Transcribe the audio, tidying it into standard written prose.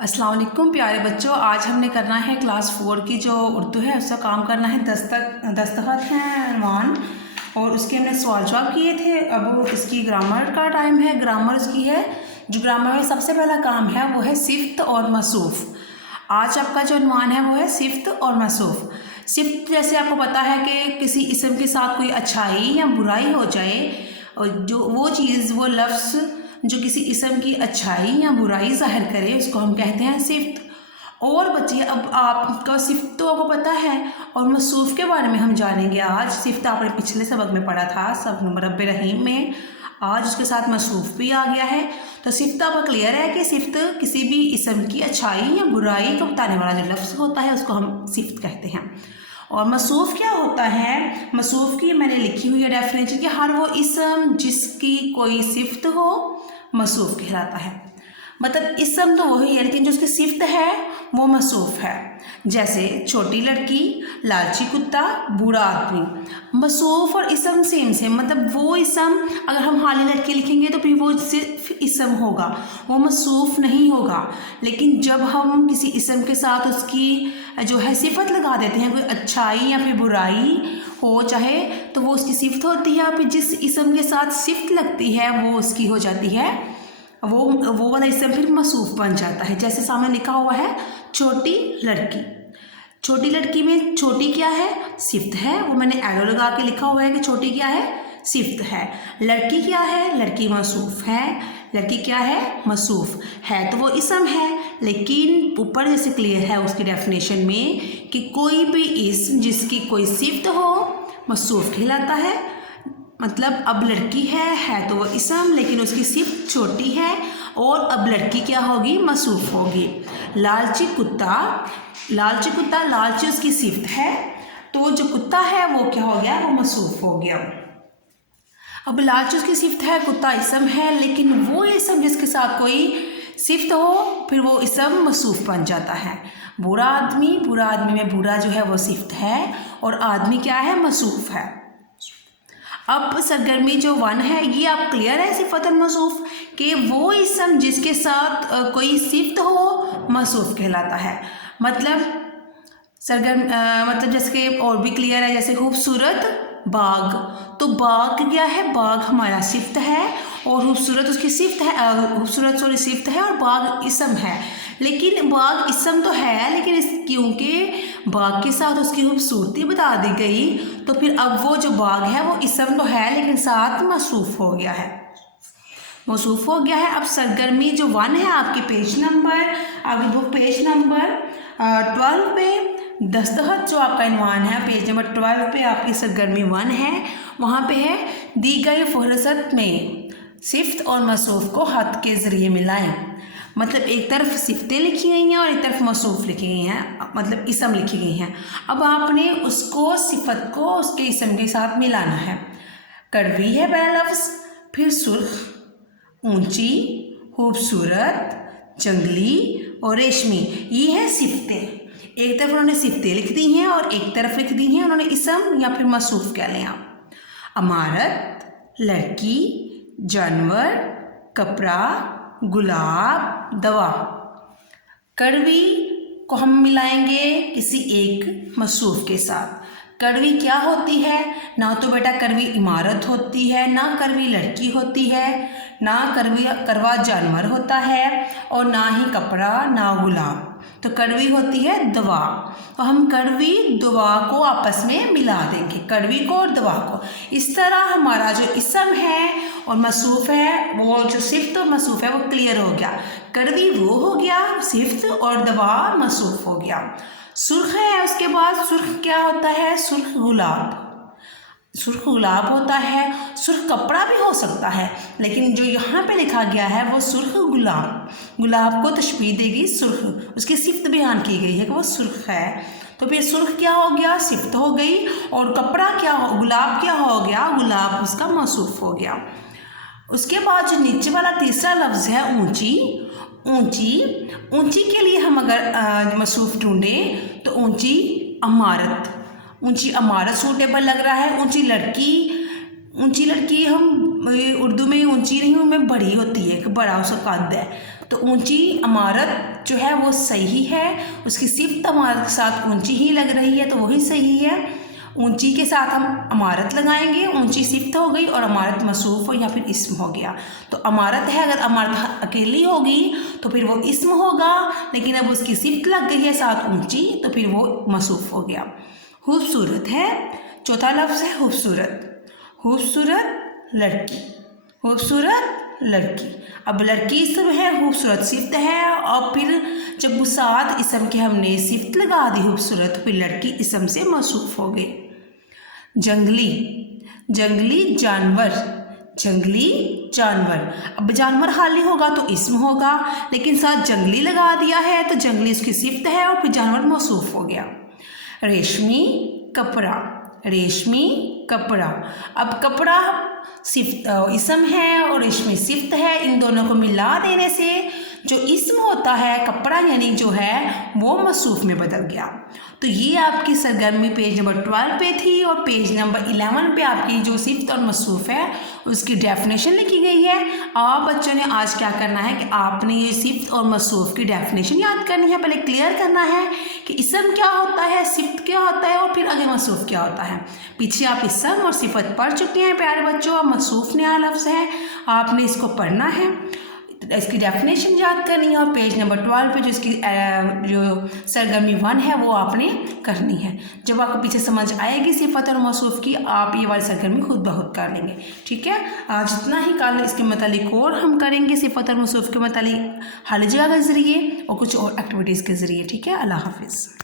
अस्सलाम वालेकुम प्यारे बच्चों, आज हमने करना है क्लास 4 की जो उर्दू है उसका काम करना है। दस्तखत हैं अनवान और उसके हमने सवाल जवाब किए थे। अब इसकी ग्रामर का टाइम है। ग्रामर इसकी है, जो ग्रामर में सबसे पहला काम है वो है सिफ्त और मसूफ़। आज आपका जो अनवान है वो है सिफ्त और मसूफ़। सिफ्त जैसे आपको पता है कि किसी इसम के साथ कोई अच्छाई या बुराई हो जाए, और जो वो चीज़ वो लफ्ज़ जो किसी इसम की अच्छाई या बुराई ज़ाहिर करे उसको हम कहते हैं सिफ्त। और बच्चे अब आपका सिफ्त तो आपको पता है, और मसूफ़ के बारे में हम जानेंगे आज। सिफ्त आपने पिछले सबक में पढ़ा था, सब रब्बे रहीम में। आज उसके साथ मसूफ़ भी आ गया है। तो सिफ्त आपका क्लियर है कि सिफ्त किसी भी इसम की अच्छाई या बुराई को बताने वाला जो लफ्ज़ होता है उसको हम सिफ्त कहते हैं। और मसूफ़ क्या होता है? मसूफ़ की मैंने लिखी हुई है डेफिनेशन कि हर वो इसम जिसकी कोई सिफ्त हो मसूफ़ कहलाता है। मतलब इसम तो वही है लेकिन जो उसकी सिफ्त है वो मसूफ़ है। जैसे छोटी लड़की, लालची कुत्ता, बूढ़ा आदमी। मसूफ़ और इसम सेम सेम, मतलब वो इसम अगर हम हाली लड़की लिखेंगे तो फिर वो सिर्फ इसम होगा, वो मसूफ़ नहीं होगा। लेकिन जब हम किसी इसम के साथ उसकी जो है सिफत लगा देते हैं, कोई अच्छाई या फिर बुराई हो चाहे, तो वो उसकी सिफ्त होती है। फिर जिस इसम के साथ सिफ्त लगती है वो उसकी हो जाती है, वो वाला इसम फिर मसूफ़ बन जाता है। जैसे सामने लिखा हुआ है छोटी लड़की। छोटी लड़की में छोटी क्या है? सिफ्त है। वो मैंने एरो लगा के लिखा हुआ है कि छोटी क्या है? सिफ्त है। लड़की क्या है? लड़की मसूफ़ है। लड़की क्या है? मसूफ़ है। तो वो इसम है, लेकिन ऊपर जैसे क्लियर है उसकी डेफिनेशन में कि कोई भी इसम जिसकी कोई सिफ्त हो मसूफ़ कहलाता है। मतलब अब लड़की है तो वो इसम, लेकिन उसकी सिफ्त छोटी है, और अब लड़की क्या होगी? मसूफ़ होगी। लालची कुत्ता, लालची उसकी सिफ्त है, तो जो कुत्ता है वो क्या हो गया? वो मसूफ़ हो गया। अब लालची उसकी सिफ्त है, कुत्ता इसम है, लेकिन वो इसम जिसके साथ कोई सिफ्त हो फिर वो इसम मसूफ़ बन जाता है। बूढ़ा आदमी में बूढ़ा जो है वो सिफ्त है, और आदमी क्या है? मसूफ़ है। अब सरगर्मी जो 1 है ये आप क्लियर है सिफ़त और मसूफ़ कि वो इसम जिसके साथ कोई सिफ्त हो मसूफ़ कहलाता है। मतलब मतलब जैसे कि और भी क्लियर है, जैसे खूबसूरत बाग, तो बाग क्या है? बाग हमारा सिफ्त है और खूबसूरत उसकी सिफ्त है, खूबसूरत सिफ्त है, और बाग इसम है। लेकिन बाग इसम तो है, लेकिन क्योंकि बाग के साथ उसकी खूबसूरती बता दी गई तो फिर अब वो जो बाग है वो इसम तो है लेकिन साथ मसूफ़ हो गया है, मसूफ़ हो गया है। अब सरगर्मी जो 1 है आपकी पेज नंबर 12 पे, दस्तखत जो आपका इनवान है पेज नंबर 12 पे आपकी सरगर्मी 1 है। वहाँ पे है दी गई फहरिस्त में सिफ्त और मसूफ़ को खत के ज़रिए मिलाएं। मतलब एक तरफ सिफ्तें लिखी गई हैं और एक तरफ मसूफ़ लिखी गई हैं, मतलब इसम लिखी गई हैं। अब आपने उसको सिफत को उसके इसम के साथ मिलाना है। कड़वी है पहला लफ्ज़, फिर सुर्ख, ऊंची, खूबसूरत, जंगली और रेशमी, ये है सिफ्तें। एक तरफ उन्होंने सिफ्तें लिख दी हैं और एक तरफ लिख दी हैं उन्होंने इसम या फिर मसूफ़ कह लें आप। इमारत, लड़की, जानवर, कपड़ा, गुलाब, दवा। कड़वी को हम मिलाएंगे किसी एक मसूफ़ के साथ। कड़वी क्या होती है? ना तो बेटा कड़वी इमारत होती है, ना कड़वी लड़की होती है, ना करवा जानवर होता है, और ना ही कपड़ा, ना गुलाब। तो कड़वी होती है दवा। तो हम कड़वी दवा को आपस में मिला देंगे, कड़वी को और दवा को। इस तरह हमारा जो इसम है और मसूफ़ है, वो जो सिफ्त और मसूफ़ है वो क्लियर हो गया। कड़वी वो हो गया सिफ्त और दवा मसूफ़ हो गया। सुर्ख है, उसके बाद सुर्ख क्या होता है? सुर्ख गुलाब होता है। सुर्ख कपड़ा भी हो सकता है, लेकिन जो यहाँ पे लिखा गया है वो सुर्ख गुलाब को तशबीह देगी सुर्ख, उसकी सिफ्त बयान की गई है कि वो सुर्ख है। तो फिर सुर्ख क्या हो गया? सिफ्त हो गई। और कपड़ा क्या हो? गुलाब क्या हो गया? गुलाब उसका मसूफ़ हो गया। उसके बाद जो नीचे वाला तीसरा लफ्ज़ है ऊंची के लिए हम अगर मसूफ़ ढूंढें तो ऊंची इमारत सूटेबल लग रहा है। ऊंची लड़की हम उर्दू में ऊंची नहीं, उनमें बड़ी होती है कि बड़ा उसका कद है, तो ऊंची इमारत जो है वो सही है, उसकी सिफ्त इमारत के साथ ऊंची ही लग रही है तो वही सही है। ऊंची के साथ हम इमारत लगाएंगे, ऊंची सिफ्त हो गई और इमारत मसूफ हो या फिर इस्म हो गया। तो इमारत है, अगर इमारत अकेली होगी तो फिर वो इस्म होगा, लेकिन अब उसकी सिफ्त लग गई है साथ ऊंची तो फिर वो मसूफ हो गया। खूबसूरत है, चौथा लफ्ज़ है खूबसूरत। खूबसूरत लड़की, खूबसूरत लड़की। अब लड़की इसम है, खूबसूरत सिफ्त है, और फिर जब वो साथ इसम के हमने सिफ्त लगा दी खूबसूरत तो फिर लड़की इसम से मौसूफ हो गई। जंगली, जंगली जानवर, जंगली जानवर। अब जानवर खाली होगा तो इसम होगा, लेकिन साथ जंगली लगा दिया है तो जंगली उसकी सिफ्त है और फिर जानवर मौसूफ हो गया। रेशमी कपड़ा, रेशमी कपड़ा। अब कपड़ा सिफ्त इसम है और रेशमी सिफ्त है, इन दोनों को मिला देने से जो इसम होता है कपड़ा यानी जो है वो मसूफ में बदल गया। तो ये आपकी सरगर्मी पेज नंबर 12 पे थी, और पेज नंबर 11 पे आपकी जो सिफ्त और मसूफ है उसकी डेफिनेशन लिखी गई है। आप बच्चों ने आज क्या करना है कि आपने ये सिफ्त और मसूफ की डेफिनेशन याद करनी है। पहले क्लियर करना है कि इसम क्या होता है, सिफ्त क्या होता है और फिर आगे मसूफ क्या होता है। पीछे आप इसम और सिफत पढ़ चुके हैं प्यारे बच्चों, अब मसूफ नया लफ्ज़ है, आपने इसको पढ़ना है, इसकी डेफिनेशन याद करनी है, और पेज नंबर 12 पे जो इसकी जो सरगर्मी 1 है वो आपने करनी है। जब आपको पीछे समझ आएगी सिफत और मौसूफ की, आप ये वाली सरगर्मी खुद ब खुद कर लेंगे। ठीक है, आज इतना ही, कल इसके मतलब और हम करेंगे सिफत और मौसूफ के मतलब हाल जगह के ज़रिए और कुछ और एक्टिविटीज़ के ज़रिए। ठीक है, अल्लाह हाफिज़।